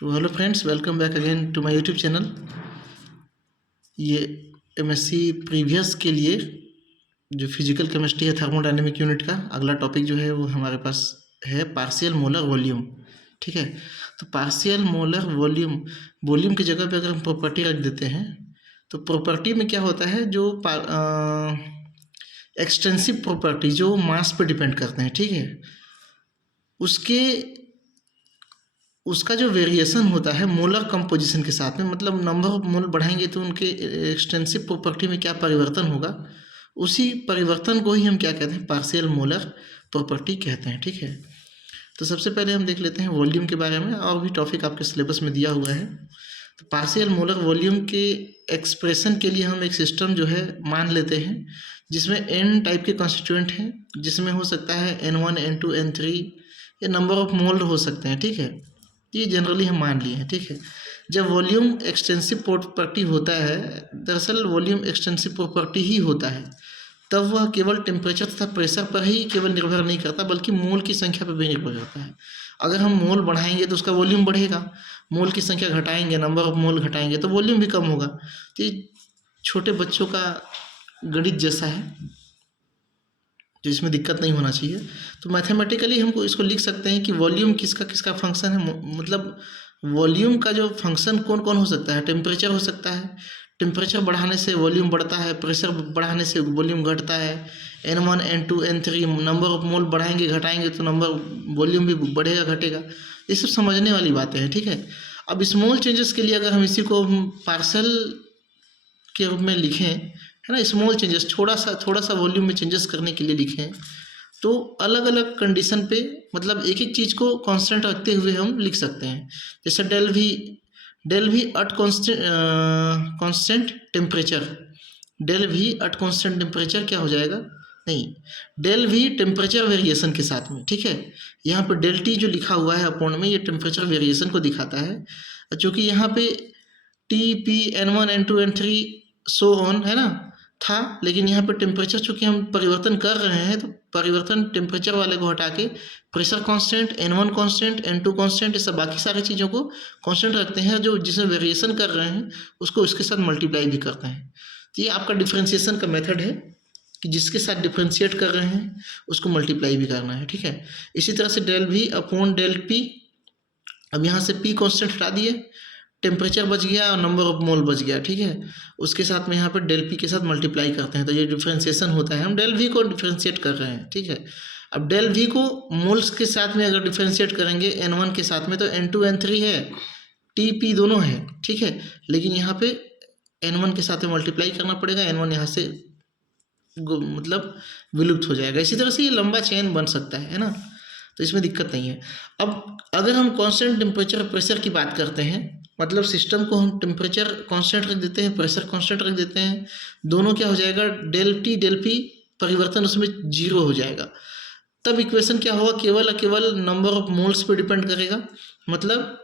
तो hello friends, welcome back again to my YouTube channel. ये MSc previous के लिए जो फिजिकल केमिस्ट्री है थर्मोडायनेमिक यूनिट का अगला टॉपिक जो है वो हमारे पास है पार्शियल मोलर वॉल्यूम। ठीक है, तो पार्शियल मोलर वॉल्यूम, वॉल्यूम की जगह पे अगर हम प्रॉपर्टी रख देते हैं तो प्रॉपर्टी में क्या होता है, जो एक्सटेंसिव प्रॉपर्टी जो मास पे डिपेंड करते हैं, ठीक है, उसके उसका जो वेरिएशन होता है मोलर कंपोजिशन के साथ में, मतलब नंबर ऑफ मोल बढ़ाएंगे तो उनके एक्सटेंसिव प्रॉपर्टी में क्या परिवर्तन होगा, उसी परिवर्तन को ही हम क्या कहते हैं, पार्शियल मोलर प्रॉपर्टी कहते हैं। ठीक है, तो सबसे पहले हम देख लेते हैं वॉल्यूम के बारे में, और भी टॉपिक आपके सिलेबस में दिया हुआ है। तो पार्शियल मोलर वॉल्यूम के एक्सप्रेशन के लिए हम एक सिस्टम जो है मान लेते हैं जिसमें n टाइप के कॉन्स्टिट्यूएंट हैं, जिसमें हो सकता है n1 n2 n3 या नंबर ऑफ मोल हो सकते हैं। ठीक है, ये जनरली हम मान लिए हैं। ठीक है, जब वॉल्यूम एक्सटेंसिव प्रॉपर्टी होता है, दरअसल वॉल्यूम एक्सटेंसिव प्रॉपर्टी ही होता है, तब वह केवल टेम्परेचर तथा प्रेशर पर ही केवल निर्भर नहीं करता बल्कि मोल की संख्या पर भी निर्भर करता है। अगर हम मोल बढ़ाएंगे तो उसका वॉल्यूम बढ़ेगा, मोल की संख्या घटाएंगे, नंबर ऑफ मोल घटाएंगे तो वॉल्यूम भी कम होगा। तो ये छोटे बच्चों का गणित जैसा है, तो इसमें दिक्कत नहीं होना चाहिए। तो मैथमेटिकली हमको इसको लिख सकते हैं कि वॉल्यूम किसका किसका फंक्शन है, मतलब वॉल्यूम का जो फंक्शन कौन कौन हो सकता है। टेम्परेचर हो सकता है, टेम्परेचर बढ़ाने से वॉल्यूम बढ़ता है, प्रेशर बढ़ाने से वॉल्यूम घटता है, n1 n2 n3 number of mole बढ़ाएंगे घटाएंगे तो नंबर वॉल्यूम भी बढ़ेगा घटेगा। ये सब समझने वाली बातें हैं। ठीक है, अब स्मॉल चेंजेस के लिए अगर हम इसी को पार्शियल के रूप में लिखें, है ना, स्मॉल चेंजेस थोड़ा सा वॉल्यूम में चेंजेस करने के लिए लिखें, तो अलग अलग कंडीशन पे, मतलब एक एक चीज़ को कांस्टेंट रखते हुए हम लिख सकते हैं। जैसे del V at constant temperature, del V at constant temperature क्या हो जाएगा, नहीं, डेल वी टेम्परेचर वेरिएशन के साथ में। ठीक है, यहाँ पे डेल टी जो लिखा हुआ है अपॉन में, ये टेम्परेचर वेरिएशन को दिखाता है, चूँकि यहाँ पे T P n1 n2 n3 so on है ना था, लेकिन यहाँ पे टेम्परेचर चूँकि हम परिवर्तन कर रहे हैं तो परिवर्तन टेम्परेचर वाले को हटा के pressure constant, n1 constant, n2 constant, ये सब बाकी सारी चीज़ों को कांस्टेंट रखते हैं, जो जिसमें वेरिएशन कर रहे हैं उसको उसके साथ मल्टीप्लाई भी करते हैं। तो ये आपका डिफ्रेंशिएशन का मेथड है कि जिसके साथ डिफ्रेंशिएट कर रहे हैं उसको मल्टीप्लाई भी करना है। ठीक है, इसी तरह से del V upon del P, अब यहाँ से पी कांस्टेंट हटा दिए, टेम्परेचर बच गया और नंबर ऑफ मोल बच गया। ठीक है, उसके साथ में यहाँ पर डेल पी के साथ मल्टीप्लाई करते हैं तो ये डिफ्रेंशिएशन होता है, हम डेल वी को डिफ्रेंशिएट कर रहे हैं। ठीक है, अब डेल वी को मोल्स के साथ में अगर डिफ्रेंशिएट करेंगे n1 के साथ में तो n2 n3 है, टी पी दोनों है। ठीक है, लेकिन यहाँ पे n1 के साथ में मल्टीप्लाई करना पड़ेगा, n1 यहाँ से मतलब विलुप्त हो जाएगा। इसी तरह से ये लंबा चेन बन सकता है ना, तो इसमें दिक्कत नहीं है। अब अगर हम कांस्टेंट टेम्परेचर प्रेशर की बात करते हैं, मतलब सिस्टम को हम टेम्परेचर कांस्टेंट रख देते हैं, प्रेशर कांस्टेंट रख देते हैं, दोनों क्या हो जाएगा, डेल टी डेल पी परिवर्तन उसमें जीरो हो जाएगा। तब इक्वेशन क्या होगा, केवल नंबर ऑफ मोल्स पे डिपेंड करेगा, मतलब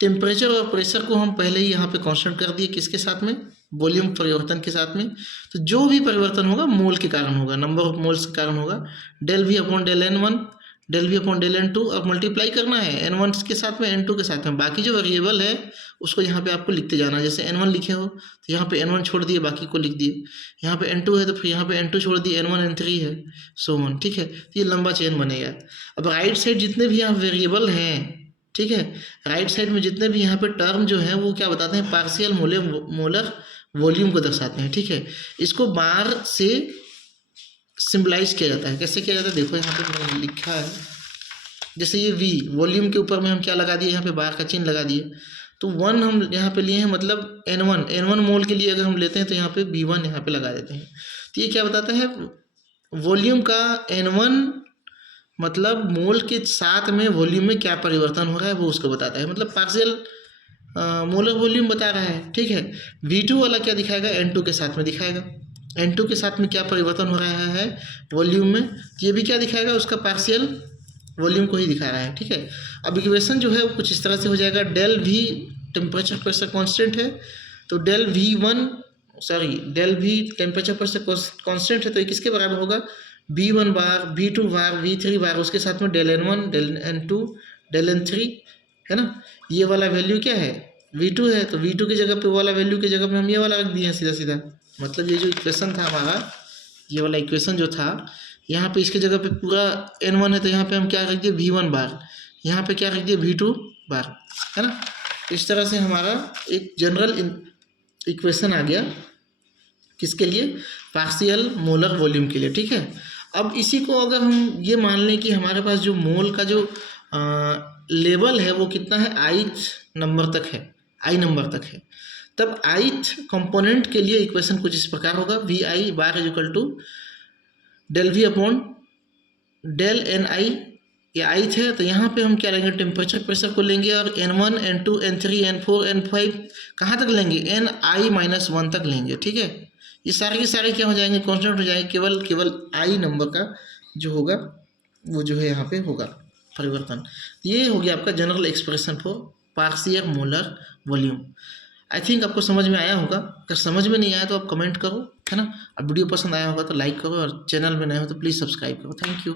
टेम्परेचर और प्रेशर को हम पहले ही यहाँ पे कांस्टेंट कर दिए, किसके साथ में, वॉल्यूम परिवर्तन के साथ में, तो जो भी परिवर्तन होगा मोल के कारण होगा, नंबर ऑफ मोल्स के कारण होगा। Del V upon del n1, del V upon del n2, अब मल्टीप्लाई करना है n1 के साथ में n2 के साथ में, बाकी जो वेरिएबल है उसको यहाँ पे आपको लिखते जाना है। जैसे n1 लिखे हो तो यहाँ पे n1 छोड़ दिए, बाकी को लिख दिए, यहाँ पे n2 है तो फिर यहाँ पे n2 छोड़ दिए, n1 n3 है, सो ऑन। ठीक है, तो ये लंबा चेन बनेगा। अब राइट साइड जितने भी यहाँ वेरिएबल हैं, ठीक है, राइट साइड में जितने भी यहाँ पे टर्म जो है वो क्या बताते हैं, पार्शियल मोलर वॉल्यूम को दर्शाते हैं। ठीक है, इसको बार से सिम्बलाइज किया जाता है। कैसे किया जाता है, देखो यहाँ पे मैंने लिखा है, जैसे ये वी वॉल्यूम के ऊपर में हम क्या लगा दिए, यहाँ पे बार का चिन्ह लगा दिए, तो 1 हम यहाँ पे लिए हैं, मतलब n1 मोल के लिए अगर हम लेते हैं तो यहाँ पे v1 यहाँ पे लगा देते हैं। तो ये क्या बताता है, वॉल्यूम का n1 मतलब मोल के साथ में वॉल्यूम में क्या परिवर्तन हो रहा है वो उसको बताता है, मतलब पार्शियल मोलर वॉल्यूम बता रहा है। ठीक है, V2 वाला क्या दिखाएगा, n2 के साथ में दिखाएगा, n2 के साथ में क्या परिवर्तन हो रहा है वॉल्यूम में, ये भी क्या दिखाएगा, उसका पार्शियल वॉल्यूम को ही दिखा रहा है। ठीक है, अब इक्वेशन जो है वो कुछ इस तरह से हो जाएगा, del V temperature pressure constant है तो del V temperature pressure constant है तो ये किसके बराबर होगा, v1 बार, v2 बार, v3 बार, उसके साथ में del n1 del n2 del n3 है ना। ये वाला वैल्यू क्या है, V2 है, तो V2 की जगह पे वाला वैल्यू की जगह पे हम ये वाला रख दिए हैं सीधा सीधा। मतलब ये जो इक्वेशन था हमारा, ये वाला इक्वेशन जो था, यहाँ पे इसके जगह पे पूरा N1 है, तो यहाँ पे हम क्या रख दिए V1 बार, यहाँ पे क्या रख दिए V2 बार, है ना। इस तरह से हमारा एक जनरल इक्वेशन आ गया, किसके लिए, पार्शियल मोलर वॉल्यूम के लिए, ठीक है। अब इसी को अगर हम ये मान लें कि हमारे पास जो मोल का जो लेवल है वो कितना है, आइथ नंबर तक है, आई नंबर तक है, तब आइथ कंपोनेंट के लिए इक्वेशन कुछ इस प्रकार होगा, V I bar is equal to del V upon del N I. ये आइथ है, तो यहाँ पे हम क्या लेंगे, टेम्परेचर प्रेशर को लेंगे, और N1 N2 N3 N4 N5 कहाँ तक लेंगे, Ni-1 तक लेंगे, ठीक है। ये सारे के सारे क्या हो जाएंगे, कांस्टेंट हो जाएंगे, केवल आई नंबर का जो होगा वो जो है यहाँ पे होगा परिवर्तन। ये हो गया आपका general expression for partial molar volume. I think आपको समझ में आया होगा, अगर समझ में नहीं आया तो आप कमेंट करो, है ना। अब वीडियो पसंद आया होगा तो लाइक करो, और चैनल में नए हो तो प्लीज़ सब्सक्राइब करो। Thank you.